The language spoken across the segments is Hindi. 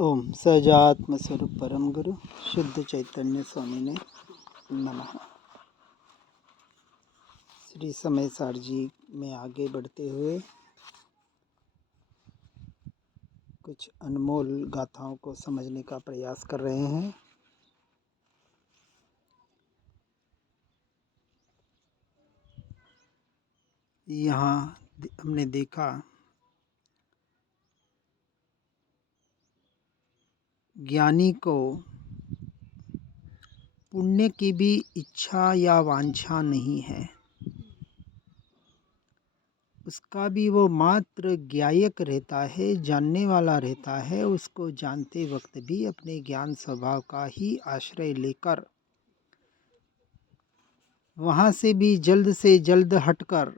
ओम सहजात्म स्वरूप परम गुरु शुद्ध चैतन्य स्वामी ने नमः। श्री समय सार जी में आगे बढ़ते हुए कुछ अनमोल गाथाओं को समझने का प्रयास कर रहे हैं। यहाँ हमने देखा ज्ञानी को पुण्य की भी इच्छा या वांछा नहीं है, उसका भी वो मात्र ज्ञायक रहता है, जानने वाला रहता है। उसको जानते वक्त भी अपने ज्ञान स्वभाव का ही आश्रय लेकर वहाँ से जल्द हटकर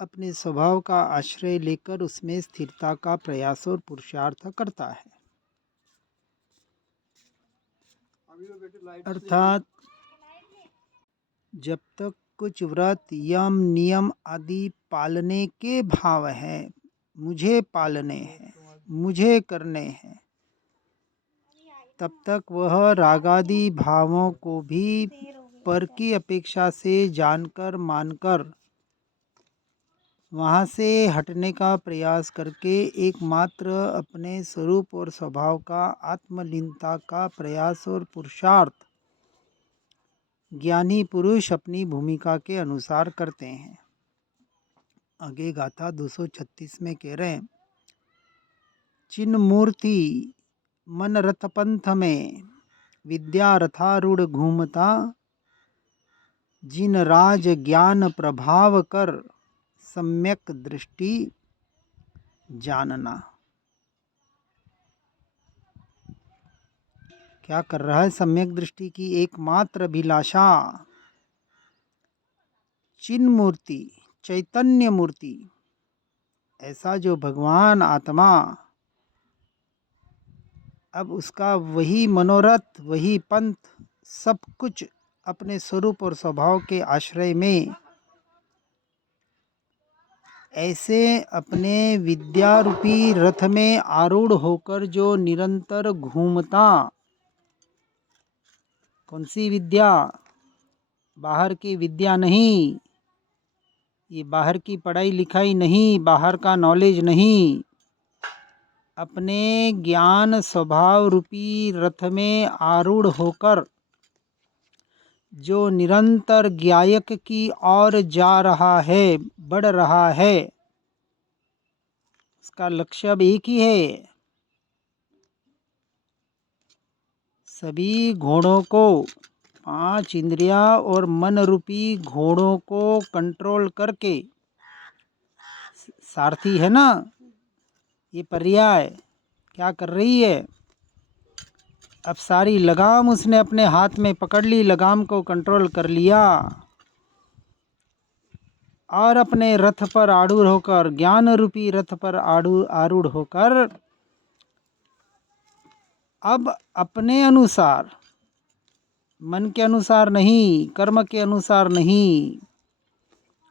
अपने स्वभाव का आश्रय लेकर उसमें स्थिरता का प्रयास और पुरुषार्थ करता है। अर्थात जब तक कुछ व्रत यम नियम आदि पालने के भाव हैं, मुझे पालने हैं, मुझे करने हैं, तब तक वह रागादि भावों को भी पर की अपेक्षा से जानकर मानकर वहाँ से हटने का प्रयास करके एकमात्र अपने स्वरूप और स्वभाव का आत्मलीनता का प्रयास और पुरुषार्थ ज्ञानी पुरुष अपनी भूमिका के अनुसार करते हैं। आगे गाथा 236 में कह रहे हैं, चिन्ह मूर्ति मन रथ पंथ में विद्या रथारूढ़ घूमता, जिन राज ज्ञान प्रभाव कर सम्यक दृष्टि जानना। क्या कर रहा है? सम्यक दृष्टि की एकमात्र अभिलाषा चिन्ह मूर्ति, चैतन्य मूर्ति, ऐसा जो भगवान आत्मा, अब उसका वही मनोरथ, वही पंथ, सब कुछ अपने स्वरूप और स्वभाव के आश्रय में ऐसे अपने विद्या रूपी रथ में आरूढ़ होकर जो निरंतर घूमता। कौन सी विद्या? बाहर की विद्या नहीं, ये बाहर की पढ़ाई लिखाई नहीं, बाहर का नॉलेज नहीं, अपने ज्ञान स्वभाव रूपी रथ में आरूढ़ होकर जो निरंतर ज्ञायक की ओर जा रहा है, बढ़ रहा है, उसका लक्ष्य अब एक ही है। सभी घोड़ों को, 5 इंद्रिया और मन रूपी घोड़ों को कंट्रोल करके, सारथी है ना ये पर्याय, क्या कर रही है? अब सारी लगाम उसने अपने हाथ में पकड़ ली, लगाम को कंट्रोल कर लिया और अपने रथ पर आरूढ़ होकर, ज्ञान रूपी रथ पर आरूढ़ होकर अब अपने अनुसार, मन के अनुसार नहीं, कर्म के अनुसार नहीं,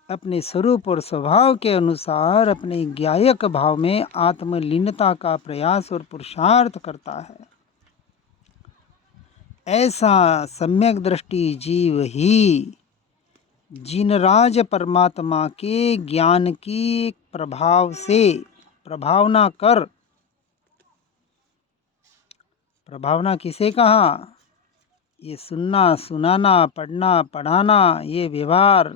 अपने स्वरूप और स्वभाव के अनुसार अपने ज्ञायक भाव में आत्मलीनता का प्रयास और पुरुषार्थ करता है। ऐसा सम्यक दृष्टि जीव ही जिनराज परमात्मा के ज्ञान की प्रभाव से प्रभावना कर, प्रभावना किसे कहा? ये सुनना, सुनाना, पढ़ना, पढ़ाना, ये व्यवहार,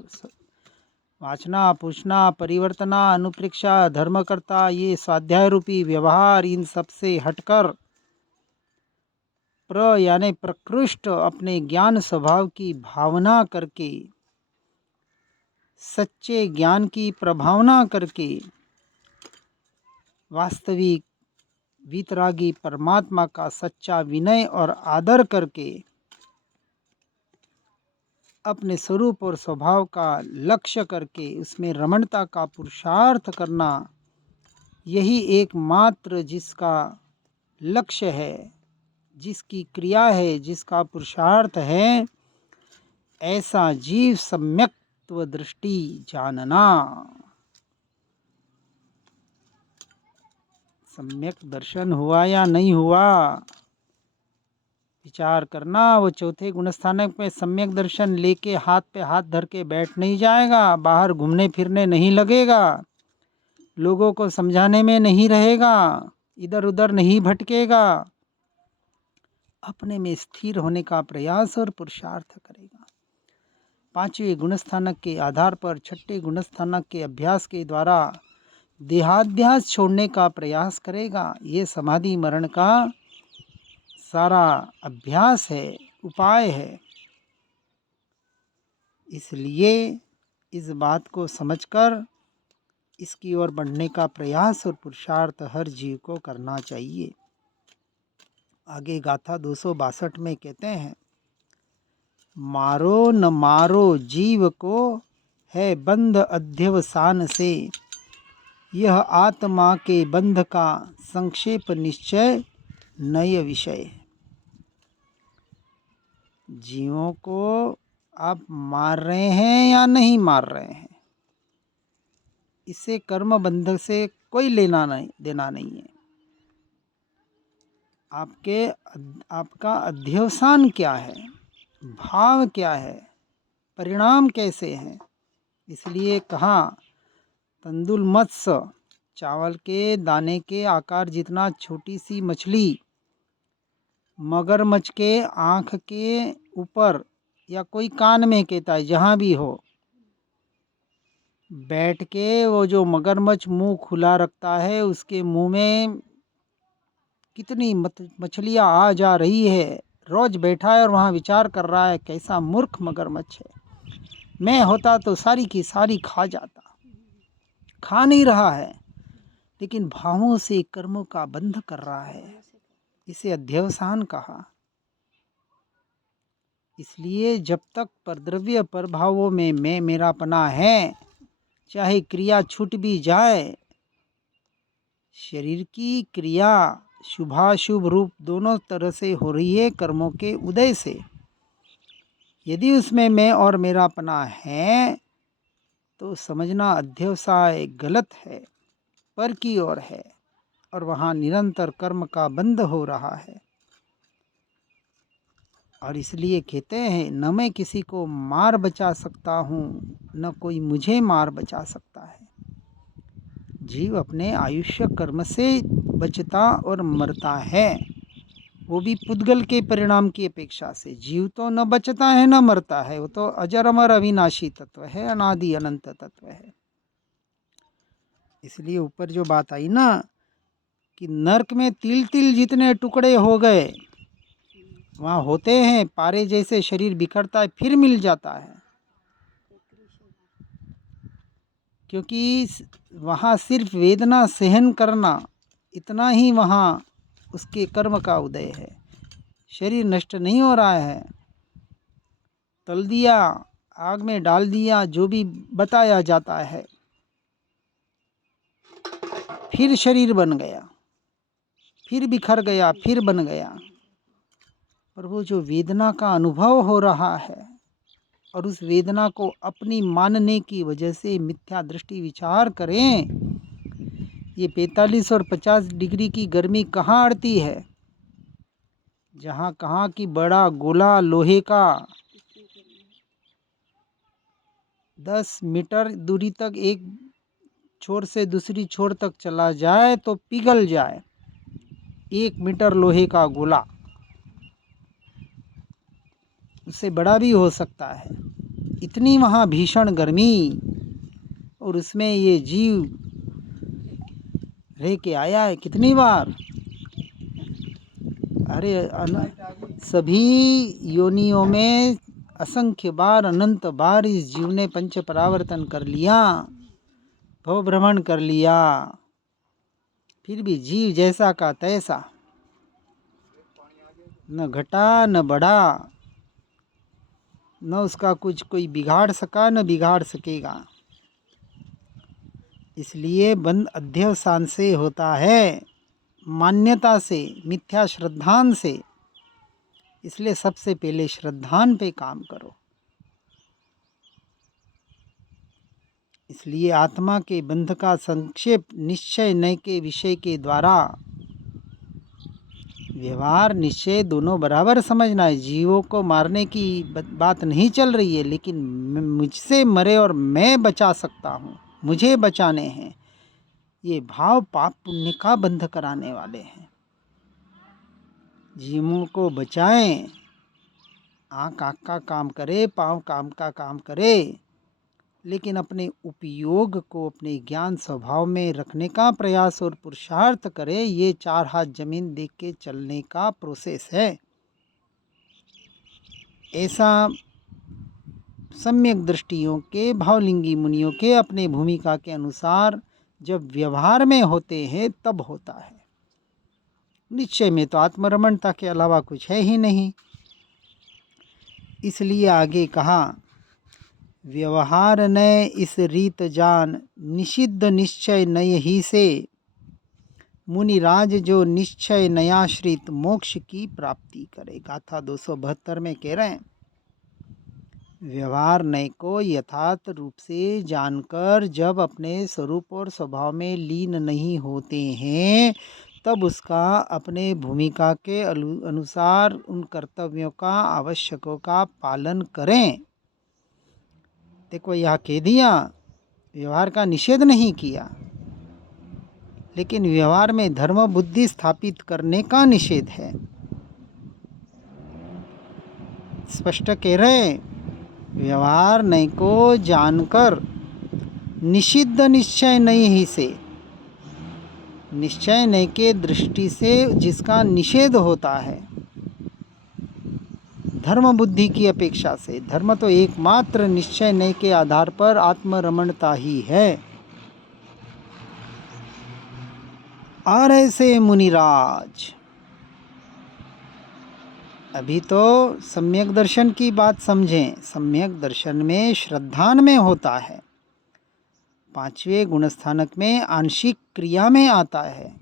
वाचना, पूछना, परिवर्तना, अनुप्रेक्षा, धर्मकर्ता, ये स्वाध्याय रूपी व्यवहार, इन सब से हटकर यानी प्रकृष्ट अपने ज्ञान स्वभाव की भावना करके, सच्चे ज्ञान की प्रभावना करके, वास्तविक वीतरागी परमात्मा का सच्चा विनय और आदर करके अपने स्वरूप और स्वभाव का लक्ष्य करके उसमें रमणता का पुरुषार्थ करना, यही एकमात्र जिसका लक्ष्य है, जिसकी क्रिया है, जिसका पुरुषार्थ है, ऐसा जीव सम्यक्त्व दृष्टि जानना। सम्यक दर्शन हुआ या नहीं हुआ, विचार करना। वो चौथे गुणस्थानक में सम्यक दर्शन लेके हाथ पे हाथ धर के बैठ नहीं जाएगा, बाहर घूमने फिरने नहीं लगेगा, लोगों को समझाने में नहीं रहेगा, इधर उधर नहीं भटकेगा, अपने में स्थिर होने का प्रयास और पुरुषार्थ करेगा। पांचवें गुणस्थानक के आधार पर छठे गुणस्थानक के अभ्यास के द्वारा देहाध्यास छोड़ने का प्रयास करेगा। ये समाधि मरण का सारा अभ्यास है, उपाय है। इसलिए इस बात को समझकर इसकी ओर बढ़ने का प्रयास और पुरुषार्थ हर जीव को करना चाहिए। आगे गाथा 262 में कहते हैं, मारो न मारो जीव को है बंध अध्यवसान से, यह आत्मा के बंध का संक्षेप निश्चय नय विषय। जीवों को आप मार रहे हैं या नहीं मार रहे हैं, इससे कर्म बंधन से कोई लेना नहीं देना नहीं है। आपका अध्यवसान क्या है, भाव क्या है, परिणाम कैसे हैं। इसलिए कहा, तंदुल मत्स्य, चावल के दाने के आकार जितना छोटी सी मछली मगरमच्छ के आँख के ऊपर या कोई कान में कहता है, जहाँ भी हो, बैठ के वो जो मगरमच्छ मुंह खुला रखता है, उसके मुंह में कितनी मछलियाँ आ जा रही है। रोज बैठा है और वहाँ विचार कर रहा है, कैसा मूर्ख मगरमच्छ है, मैं होता तो सारी की सारी खा जाता। खा नहीं रहा है, लेकिन भावों से कर्मों का बंध कर रहा है। इसे अध्यवसान कहा। इसलिए जब तक परद्रव्य प्रभावों में मैं मेरापना है, चाहे क्रिया छूट भी जाए, शरीर की क्रिया शुभाशुभ रूप दोनों तरह से हो रही है कर्मों के उदय से। यदि उसमें मैं और मेरापना है तो समझना अध्यवसाय गलत है, पर की ओर है, और वहाँ निरंतर कर्म का बंध हो रहा है। और इसलिए कहते हैं, न मैं किसी को मार बचा सकता हूँ, न कोई मुझे मार बचा सकता है। जीव अपने आयुष्य कर्म से बचता और मरता है, वो भी पुद्गल के परिणाम की अपेक्षा से। जीव तो न बचता है न मरता है, वो तो अजर अमर अविनाशी तत्व है, अनादि अनंत तत्व है। इसलिए ऊपर जो बात आई ना कि नरक में तिल तिल जितने टुकड़े हो गए, वहाँ होते हैं पारे जैसे शरीर बिखरता है, फिर मिल जाता है, क्योंकि वहाँ सिर्फ वेदना सहन करना, इतना ही वहाँ उसके कर्म का उदय है। शरीर नष्ट नहीं हो रहा है, तल दिया, आग में डाल दिया, जो भी बताया जाता है, फिर शरीर बन गया, फिर बिखर गया, फिर बन गया। पर वो जो वेदना का अनुभव हो रहा है, और उस वेदना को अपनी मानने की वजह से मिथ्या दृष्टि विचार करें, ये 45 और 50 डिग्री की गर्मी कहाँ अड़ती है, जहाँ कहाँ की बड़ा गोला लोहे का 10 मीटर दूरी तक एक छोर से दूसरी छोर तक चला जाए तो पिघल जाए। 1 मीटर लोहे का गोला, उससे बड़ा भी हो सकता है। इतनी वहाँ भीषण गर्मी, और उसमें ये जीव रह के आया है कितनी बार। अरे सभी योनियों में असंख्य बार, अनंत बार इस जीव ने पंच परावर्तन कर लिया, भव भ्रमण कर लिया, फिर भी जीव जैसा का तैसा, न घटा न बढ़ा, न उसका कुछ कोई बिगाड़ सका न बिगाड़ सकेगा। इसलिए बंध अध्यवसान से होता है, मान्यता से, मिथ्या श्रद्धान से। इसलिए सबसे पहले श्रद्धान पे काम करो। इसलिए आत्मा के बंध का संक्षेप निश्चय नय के विषय के द्वारा व्यवहार निश्चय दोनों बराबर समझना है। जीवों को मारने की बात नहीं चल रही है, लेकिन मुझसे मरे और मैं बचा सकता हूँ, मुझे बचाने हैं। ये भाव पाप पुण्य का बंध कराने वाले हैं। जीवों को बचाएं, आँख आँख का काम करे, पाँव काम का काम करे, लेकिन अपने उपयोग को अपने ज्ञान स्वभाव में रखने का प्रयास और पुरुषार्थ करे। ये 4 हाथ जमीन देख के चलने का प्रोसेस है। ऐसा सम्यक दृष्टियों के भावलिंगी मुनियों के अपने भूमिका के अनुसार जब व्यवहार में होते हैं तब होता है। निश्चय में तो आत्मरमणता के अलावा कुछ है ही नहीं। इसलिए आगे कहा, व्यवहार नय इस रीत जान, निषिद्ध निश्चय नय ही से, मुनिराज जो निश्चय नयाश्रित मोक्ष की प्राप्ति करे। गाथा 272 में कह रहे हैं, व्यवहार नय को यथार्थ रूप से जानकर जब अपने स्वरूप और स्वभाव में लीन नहीं होते हैं, तब उसका अपने भूमिका के अनुसार उन कर्तव्यों का, आवश्यकों का पालन करें। देखो, यह कह दिया व्यवहार का निषेध नहीं किया, लेकिन व्यवहार में धर्म बुद्धि स्थापित करने का निषेध है। स्पष्ट कह रहे, व्यवहार नय को जानकर निषिद्ध निश्चय नय ही से, निश्चय नय के दृष्टि से जिसका निषेध होता है धर्म बुद्धि की अपेक्षा से। धर्म तो एकमात्र निश्चय नय के आधार पर आत्मरमणता ही है। और ऐसे मुनिराज, अभी तो सम्यक दर्शन की बात समझें। सम्यक दर्शन में श्रद्धान में होता है, 5वें गुणस्थानक में आंशिक क्रिया में आता है,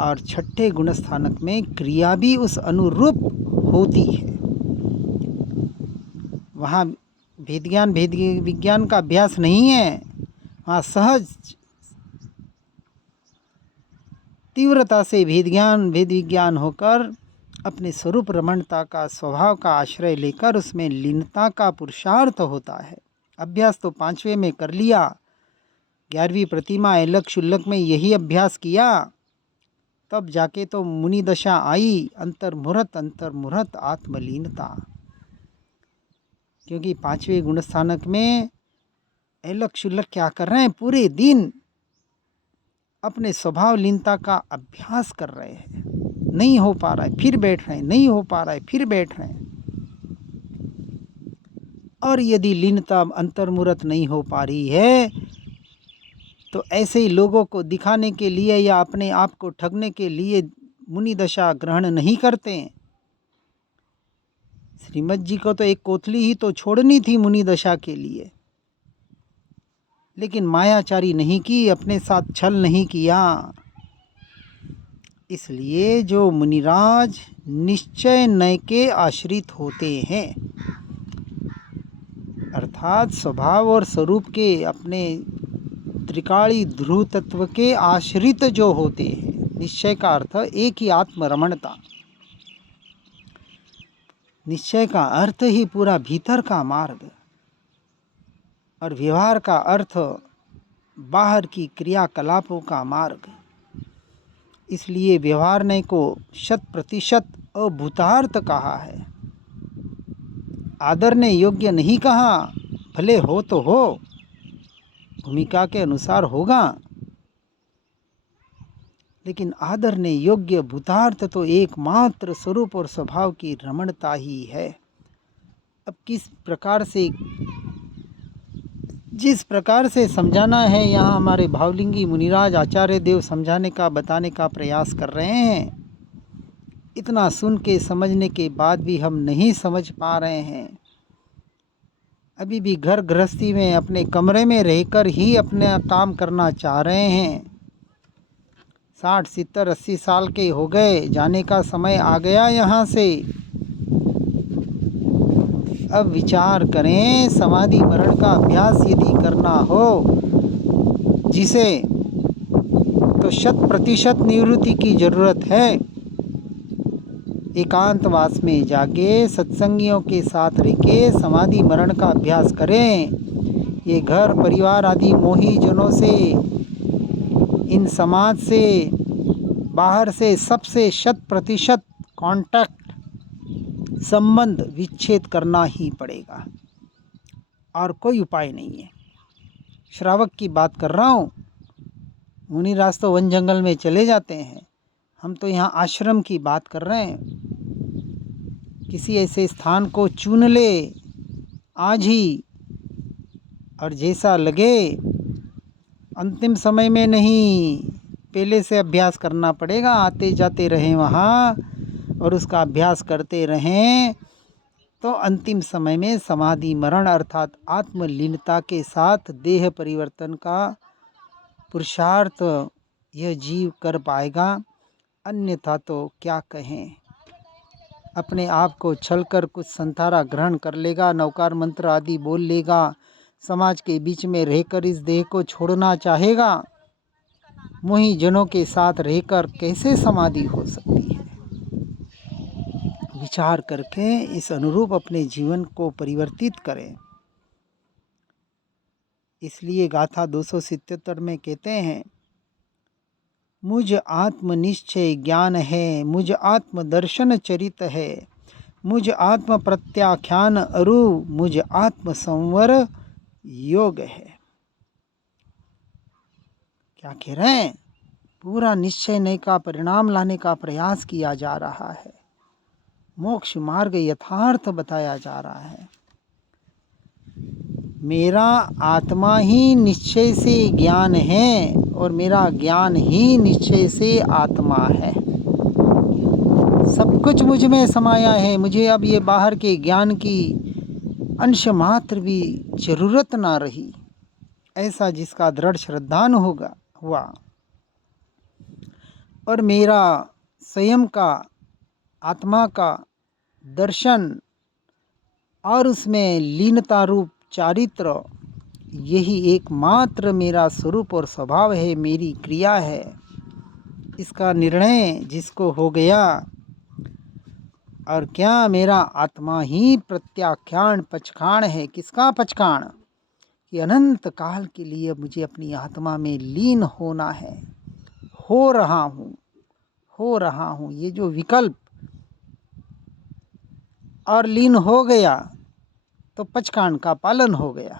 और 6ठे गुणस्थानक में क्रिया भी उस अनुरूप होती है। वहाँ भेद विज्ञान का अभ्यास नहीं है, वहाँ सहज तीव्रता से भेद विज्ञान होकर अपने स्वरूप रमणता का, स्वभाव का आश्रय लेकर उसमें लीनता का पुरुषार्थ होता है। अभ्यास तो 5वें में कर लिया, 11वीं प्रतिमा ऐलक शुल्लक में यही अभ्यास किया, तब जाके तो मुनि दशा आई, अंतर्मुहूर्त आत्मलीनता। क्योंकि 5वें गुणस्थानक में ऐलक शुल्लक क्या कर रहे हैं, पूरे दिन अपने स्वभाव लीनता का अभ्यास कर रहे हैं। नहीं हो पा रहा है फिर बैठ रहे हैं, नहीं हो पा रहा है फिर बैठ रहे हैं। और यदि लीनता अंतर्मुहूर्त नहीं हो पा रही है, तो ऐसे ही लोगों को दिखाने के लिए या अपने आप को ठगने के लिए मुनि दशा ग्रहण नहीं करते। श्रीमद जी को तो एक कोतली ही तो छोड़नी थी मुनि दशा के लिए, लेकिन मायाचारी नहीं की, अपने साथ छल नहीं किया। इसलिए जो मुनिराज निश्चय नय के आश्रित होते हैं, अर्थात स्वभाव और स्वरूप के अपने त्रिकाली ध्रुव तत्व के आश्रित जो होते हैं, निश्चय का अर्थ एक ही आत्मरमणता। निश्चय का अर्थ ही पूरा भीतर का मार्ग, और व्यवहार का अर्थ बाहर की क्रियाकलापों का मार्ग। इसलिए व्यवहार नय को 100% अभूतार्थ कहा है। आदरने योग्य नहीं कहा, भले हो तो हो, भूमिका के अनुसार होगा, लेकिन आदरने योग्य भूतार्थ तो एकमात्र स्वरूप और स्वभाव की रमणता ही है। अब जिस प्रकार से समझाना है, यहाँ हमारे भावलिंगी मुनिराज आचार्य देव समझाने का, बताने का प्रयास कर रहे हैं। इतना सुन के समझने के बाद भी हम नहीं समझ पा रहे हैं। अभी भी घर गृहस्थी में अपने कमरे में रहकर ही अपना काम करना चाह रहे हैं। 60, 70, 80 साल के हो गए, जाने का समय आ गया यहाँ से। अब विचार करें, समाधि मरण का अभ्यास यदि करना हो जिसे, तो 100% निवृत्ति की ज़रूरत है। एकांतवास में जाके सत्संगियों के साथ रह के समाधि मरण का अभ्यास करें। ये घर परिवार आदि मोही जनों से, इन समाज से, बाहर से सबसे 100% कांटेक्ट संबंध विच्छेद करना ही पड़ेगा और कोई उपाय नहीं है। श्रावक की बात कर रहा हूँ। मुनिराज तो वन जंगल में चले जाते हैं, हम तो यहाँ आश्रम की बात कर रहे हैं। किसी ऐसे स्थान को चुन ले आज ही, और जैसा लगे, अंतिम समय में नहीं, पहले से अभ्यास करना पड़ेगा। आते जाते रहें वहाँ और उसका अभ्यास करते रहें, तो अंतिम समय में समाधि मरण अर्थात आत्मलीनता के साथ देह परिवर्तन का पुरुषार्थ यह जीव कर पाएगा। अन्यथा तो क्या कहें, अपने आप को छलकर कुछ संतारा ग्रहण कर लेगा, नौकार मंत्र आदि बोल लेगा, समाज के बीच में रहकर इस देह को छोड़ना चाहेगा। मोही जनों के साथ रहकर कैसे समाधि हो सकती है? विचार करके इस अनुरूप अपने जीवन को परिवर्तित करें। इसलिए गाथा 277 में कहते हैं, मुझ आत्मनिश्चय ज्ञान है, मुझ आत्मदर्शन चरित है, मुझ आत्म प्रत्याख्यान अरु, मुझ आत्म संवर योग है। क्या कह रहे हैं? पूरा निश्चय नए का परिणाम लाने का प्रयास किया जा रहा है। मोक्ष मार्ग यथार्थ बताया जा रहा है। मेरा आत्मा ही निश्चय से ज्ञान है और मेरा ज्ञान ही निश्चय से आत्मा है। सब कुछ मुझ में समाया है। मुझे अब ये बाहर के ज्ञान की अंश मात्र भी जरूरत ना रही। ऐसा जिसका दृढ़ श्रद्धान हुआ और मेरा स्वयं का आत्मा का दर्शन और उसमें लीनता रूप चारित्र, यही एकमात्र मेरा स्वरूप और स्वभाव है, मेरी क्रिया है। इसका निर्णय जिसको हो गया, और क्या मेरा आत्मा ही प्रत्याख्यान पचखाण है। किसका पचखाण? कि अनंत काल के लिए मुझे अपनी आत्मा में लीन होना है। हो रहा हूँ ये जो विकल्प, और लीन हो गया तो पचकांड का पालन हो गया।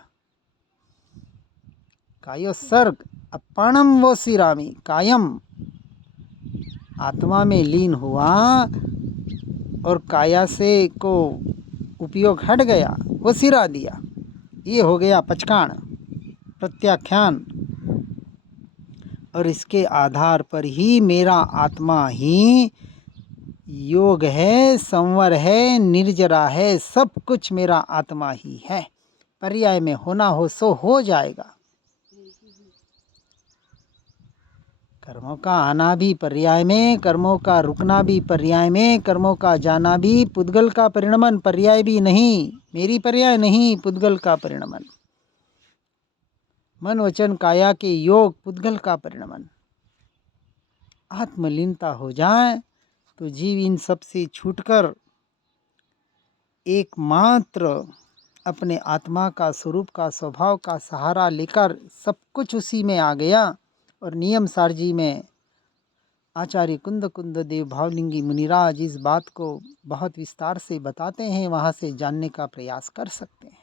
कायो सर्ग अपाणम वो सिरामी, कायम आत्मा में लीन हुआ और काया से को उपयोग हट गया, वो सिरा दिया, ये हो गया पचकाण प्रत्याख्यान। और इसके आधार पर ही मेरा आत्मा ही योग है, संवर है, निर्जरा है, सब कुछ मेरा आत्मा ही है। पर्याय में होना हो सो हो जाएगा। कर्मों का आना भी पर्याय में, कर्मों का रुकना भी पर्याय में, कर्मों का जाना भी पुद्गल का परिणमन, पर्याय भी नहीं, मेरी पर्याय नहीं, पुद्गल का परिणमन। मन वचन काया के योग, पुद्गल का परिणमन। आत्मलीनता हो जाए तो जीव इन सब से छूटकर एकमात्र अपने आत्मा का स्वरूप का स्वभाव का सहारा लेकर सब कुछ उसी में आ गया। और नियम सारजी में आचार्य कुंद देव भावलिंगी मुनिराज इस बात को बहुत विस्तार से बताते हैं, वहाँ से जानने का प्रयास कर सकते हैं।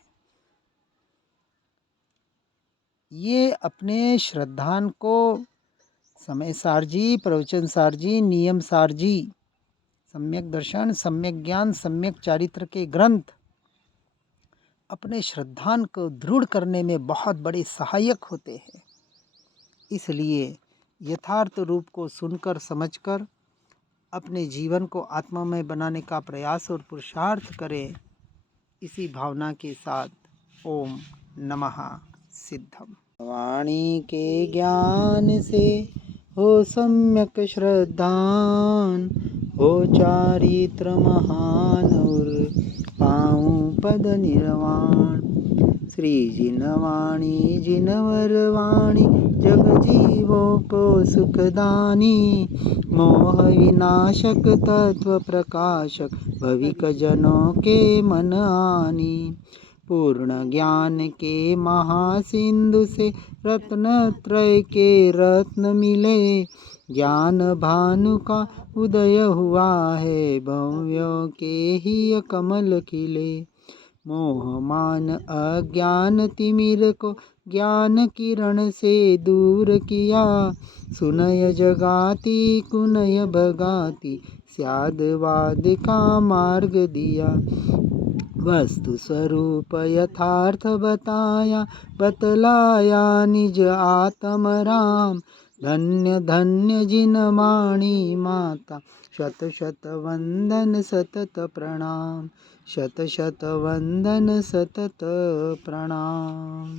ये अपने श्रद्धान को समय सारजी, प्रवचन सारजी, नियम सारजी, सम्यक दर्शन, सम्यक ज्ञान, सम्यक चारित्र के ग्रंथ अपने श्रद्धान को दृढ़ करने में बहुत बड़े सहायक होते हैं। इसलिए यथार्थ रूप को सुनकर समझकर अपने जीवन को आत्मामय बनाने का प्रयास और पुरुषार्थ करें। इसी भावना के साथ ओम नमः सिद्धम। वाणी के ज्ञान से हो सम्यक श्रद्धान, हो चारित्र महान और पाऊँ पद निर्वाण। श्री जिनवाणी जिनवर वाणी जग जीवो को सुखदानी। मोह विनाशक तत्व प्रकाशक भविक जनों के मन आनी। पूर्ण ज्ञान के महासिंधु से रत्न त्रय के रत्न मिले। ज्ञान भानु का उदय हुआ है भव्यों के ही कमल खिले। मोह मान अज्ञान तिमिर को ज्ञान किरण से दूर किया। सुनय जगाती कुनय भगाती स्यादवाद का मार्ग दिया। वस्तु स्वरूप यथार्थ बताया बतलाया निज आत्म राम। धन्य धन्य जिनवाणी माता शत शत वंदन सतत प्रणाम। शत शत वंदन सतत प्रणाम।